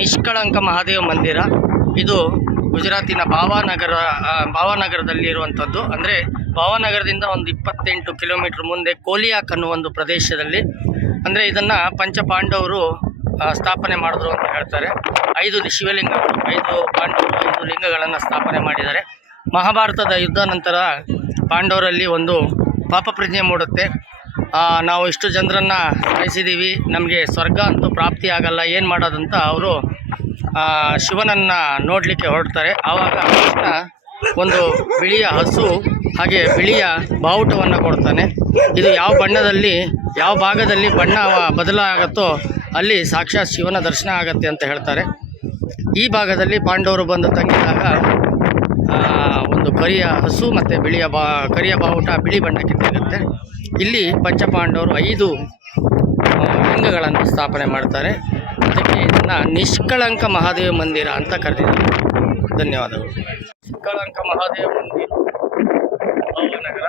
ನಿಷ್ಕಳಂಕ ಮಹಾದೇವ ಮಂದಿರ. ಇದು ಗುಜರಾತಿನ ಭಾವನಗರದಲ್ಲಿರುವಂಥದ್ದು. ಅಂದರೆ ಭಾವನಗರದಿಂದ ಒಂದು 28 ಕಿಲೋಮೀಟ್ರ್ ಮುಂದೆ ಕೋಲಿಯಾಕ್ ಅನ್ನೋ ಒಂದು ಪ್ರದೇಶದಲ್ಲಿ. ಅಂದರೆ ಇದನ್ನು ಪಂಚಪಾಂಡವರು ಸ್ಥಾಪನೆ ಮಾಡಿದ್ರು ಅಂತ ಹೇಳ್ತಾರೆ. 5 ಶಿವಲಿಂಗಗಳು, 5 ಪಾಂಡವರು 5 ಲಿಂಗಗಳನ್ನು ಸ್ಥಾಪನೆ ಮಾಡಿದ್ದಾರೆ. ಮಹಾಭಾರತದ ಯುದ್ಧ ನಂತರ ಪಾಂಡವರಲ್ಲಿ ಒಂದು ಪಾಪ ಪ್ರಜ್ಞೆ ಮೂಡುತ್ತೆ. ನಾವು ಇಷ್ಟು ಜನರನ್ನು ಸಾಯಿಸಿದ್ದೀವಿ, ನಮಗೆ ಸ್ವರ್ಗ ಅಂತೂ ಪ್ರಾಪ್ತಿ ಆಗಲ್ಲ, ಏನು ಮಾಡೋದಂತ ಅವರು ಶಿವನನ್ನು ನೋಡಲಿಕ್ಕೆ ಹೊರಡ್ತಾರೆ. ಆವಾಗ ಕೃಷ್ಣ ಒಂದು ಬಿಳಿಯ ಹಸು ಹಾಗೆ ಬಿಳಿಯ ಬಾವುಟವನ್ನು ಕೊಡ್ತಾನೆ. ಇದು ಯಾವ ಬಣ್ಣದಲ್ಲಿ, ಯಾವ ಭಾಗದಲ್ಲಿ ಬಣ್ಣ ಬದಲಾಗುತ್ತೋ ಅಲ್ಲಿ ಸಾಕ್ಷಾತ್ ಶಿವನ ದರ್ಶನ ಆಗತ್ತೆ ಅಂತ ಹೇಳ್ತಾರೆ. ಈ ಭಾಗದಲ್ಲಿ ಪಾಂಡವರು ಬಂದು ತಂಗಿದಾಗ ಒಂದು ಕರಿಯ ಹಸು ಮತ್ತು ಕರಿಯ ಬಾವುಟ ಬಿಳಿ ಬಣ್ಣಕ್ಕೆ ತಿರುಗುತ್ತೆ. ಇಲ್ಲಿ ಪಂಚಪಾಂಡವರು 5 ಲಿಂಗಗಳನ್ನು ಸ್ಥಾಪನೆ ಮಾಡ್ತಾರೆ. ಅದಕ್ಕೆ ಇದನ್ನು ನಿಷ್ಕಳಂಕ ಮಹಾದೇವ ಮಂದಿರ ಅಂತ ಕರೆದಿದ್ದಾರೆ. ಧನ್ಯವಾದಗಳು. ನಿಷ್ಕಳಂಕ ಮಹಾದೇವ ಮಂದಿರ ಭಾವನಗರ.